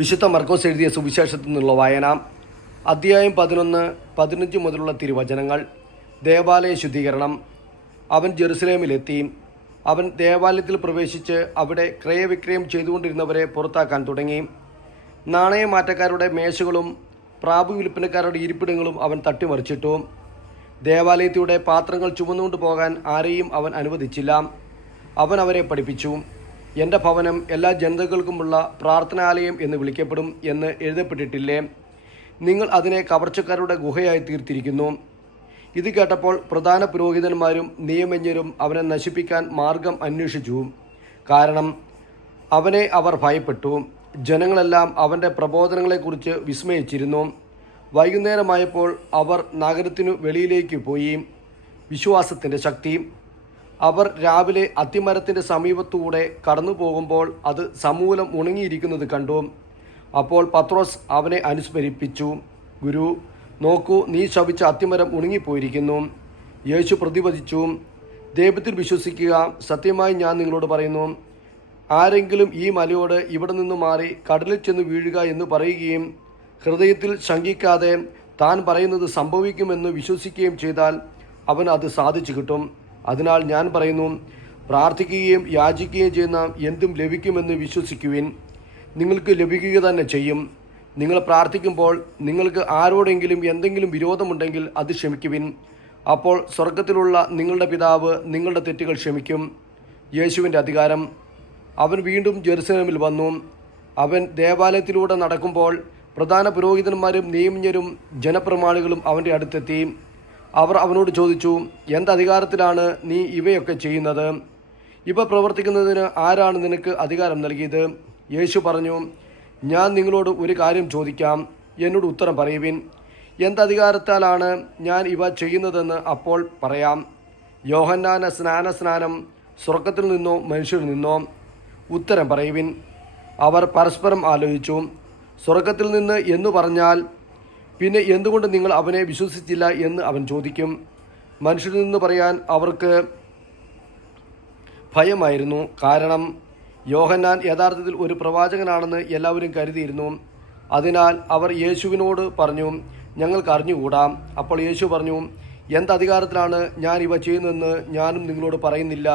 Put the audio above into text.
വിശുദ്ധ മർക്കോസ് എഴുതിയ സുവിശേഷത്തിൽ നിന്നുള്ള വായന. അധ്യായം 11, 15 മുതലുള്ള തിരുവചനങ്ങൾ. ദേവാലയ ശുദ്ധീകരണം. അവൻ ജെറുസലേമിലെത്തി. അവൻ ദേവാലയത്തിൽ പ്രവേശിച്ച് അവിടെ ക്രയവിക്രയം ചെയ്തുകൊണ്ടിരുന്നവരെ പുറത്താക്കാൻ തുടങ്ങി. നാണയമാറ്റക്കാരുടെ മേശകളും പ്രാഭു വിൽപ്പനക്കാരുടെ ഇരിപ്പിടങ്ങളും അവൻ തട്ടിമറിച്ചിട്ടു. ദേവാലയത്തിലൂടെ പാത്രങ്ങൾ ചുമന്നുകൊണ്ട് പോകാൻ ആരെയും അവൻ അനുവദിച്ചില്ല. അവൻ അവരെ പഠിപ്പിച്ചു. എൻ്റെ ഭവനം എല്ലാ ജനതകൾക്കുമുള്ള പ്രാർത്ഥനാലയം എന്ന് വിളിക്കപ്പെടും എന്ന് എഴുതപ്പെട്ടിട്ടില്ലേ? നിങ്ങൾ അതിനെ കവർച്ചക്കാരുടെ ഗുഹയായി തീർത്തിരിക്കുന്നു. ഇത് കേട്ടപ്പോൾ പ്രധാന പുരോഹിതന്മാരും നിയമജ്ഞരും അവനെ നശിപ്പിക്കാൻ മാർഗം അന്വേഷിച്ചു. കാരണം അവനെ അവർ ഭയപ്പെട്ടു. ജനങ്ങളെല്ലാം അവൻ്റെ പ്രബോധനങ്ങളെക്കുറിച്ച് വിസ്മയിച്ചിരുന്നു. വൈകുന്നേരമായപ്പോൾ അവർ നഗരത്തിനു വെളിയിലേക്ക് പോയി. വിശ്വാസത്തിൻ്റെ ശക്തി. അവർ രാവിലെ അത്തിമരത്തിൻ്റെ സമീപത്തൂടെ കടന്നു പോകുമ്പോൾ അത് സമൂലം ഉണങ്ങിയിരിക്കുന്നത് കണ്ടു. അപ്പോൾ പത്രോസ് അവനെ അനുസ്മരിപ്പിച്ചു, ഗുരു, നോക്കൂ, നീ ശപിച്ച അത്തിമരം ഉണങ്ങിപ്പോയിരിക്കുന്നു. യേശു പ്രതിവചിച്ചു, ദൈവത്തിൽ വിശ്വസിക്കുക. സത്യമായി ഞാൻ നിങ്ങളോട് പറയുന്നു, ആരെങ്കിലും ഈ മലയോട് ഇവിടെ നിന്ന് മാറി കടലിൽ ചെന്ന് വീഴുക എന്ന് പറയുകയും ഹൃദയത്തിൽ ശങ്കിക്കാതെ താൻ പറയുന്നത് സംഭവിക്കുമെന്ന് വിശ്വസിക്കുകയും ചെയ്താൽ അവന് അത് സാധിച്ചു കിട്ടും. അതിനാൽ ഞാൻ പറയുന്നു, പ്രാർത്ഥിക്കുകയും യാചിക്കുകയും ചെയ്യുന്ന എന്തും ലഭിക്കുമെന്ന് വിശ്വസിക്കുവിൻ, നിങ്ങൾക്ക് ലഭിക്കുക തന്നെ ചെയ്യും. നിങ്ങൾ പ്രാർത്ഥിക്കുമ്പോൾ നിങ്ങൾക്ക് ആരോടെങ്കിലും എന്തെങ്കിലും വിരോധമുണ്ടെങ്കിൽ അത് ക്ഷമിക്കുവിൻ. അപ്പോൾ സ്വർഗത്തിലുള്ള നിങ്ങളുടെ പിതാവ് നിങ്ങളുടെ തെറ്റുകൾ ക്ഷമിക്കും. യേശുവിൻ്റെ അധികാരം. അവൻ വീണ്ടും ജെറുസലേമിൽ വന്നു. അവൻ ദേവാലയത്തിലൂടെ നടക്കുമ്പോൾ പ്രധാന പുരോഹിതന്മാരും നിയമജ്ഞരും ജനപ്രമാണികളും അവൻ്റെ അടുത്തെത്തി. അവർ അവനോട് ചോദിച്ചു, എന്തധികാരത്തിലാണ് നീ ഇവയൊക്കെ ചെയ്യുന്നത്? ഇവ പ്രവർത്തിക്കുന്നതിന് ആരാണ് നിനക്ക് അധികാരം നൽകിയത്? യേശു പറഞ്ഞു, ഞാൻ നിങ്ങളോട് ഒരു കാര്യം ചോദിക്കാം, എന്നോട് ഉത്തരം പറയുവിൻ. എന്തധികാരത്താലാണ് ഞാൻ ഇവ ചെയ്യുന്നതെന്ന് അപ്പോൾ പറയാം. യോഹന്നാന സ്നാനം സ്വർഗത്തിൽ നിന്നോ മനുഷ്യരിൽ നിന്നോ? ഉത്തരം പറയുവിൻ. അവർ പരസ്പരം ആലോചിച്ചു. സ്വർഗത്തിൽ നിന്ന് എന്ന് പറഞ്ഞാൽ പിന്നെ എന്തുകൊണ്ട് നിങ്ങൾ അവനെ വിശ്വസിച്ചില്ല എന്ന് അവൻ ചോദിക്കും. മനുഷ്യരിൽ നിന്ന് പറയാൻ അവർക്ക് ഭയമായിരുന്നു. കാരണം യോഹന്നാൻ യഥാർത്ഥത്തിൽ ഒരു പ്രവാചകനാണെന്ന് എല്ലാവരും കരുതിയിരുന്നു. അതിനാൽ അവർ യേശുവിനോട് പറഞ്ഞു, ഞങ്ങൾക്ക് അറിഞ്ഞുകൂടാ. അപ്പോൾ യേശു പറഞ്ഞു, എന്തധികാരത്തിലാണ് ഞാൻ ഇവ ചെയ്യുന്നതെന്ന് ഞാനും നിങ്ങളോട് പറയുന്നില്ല.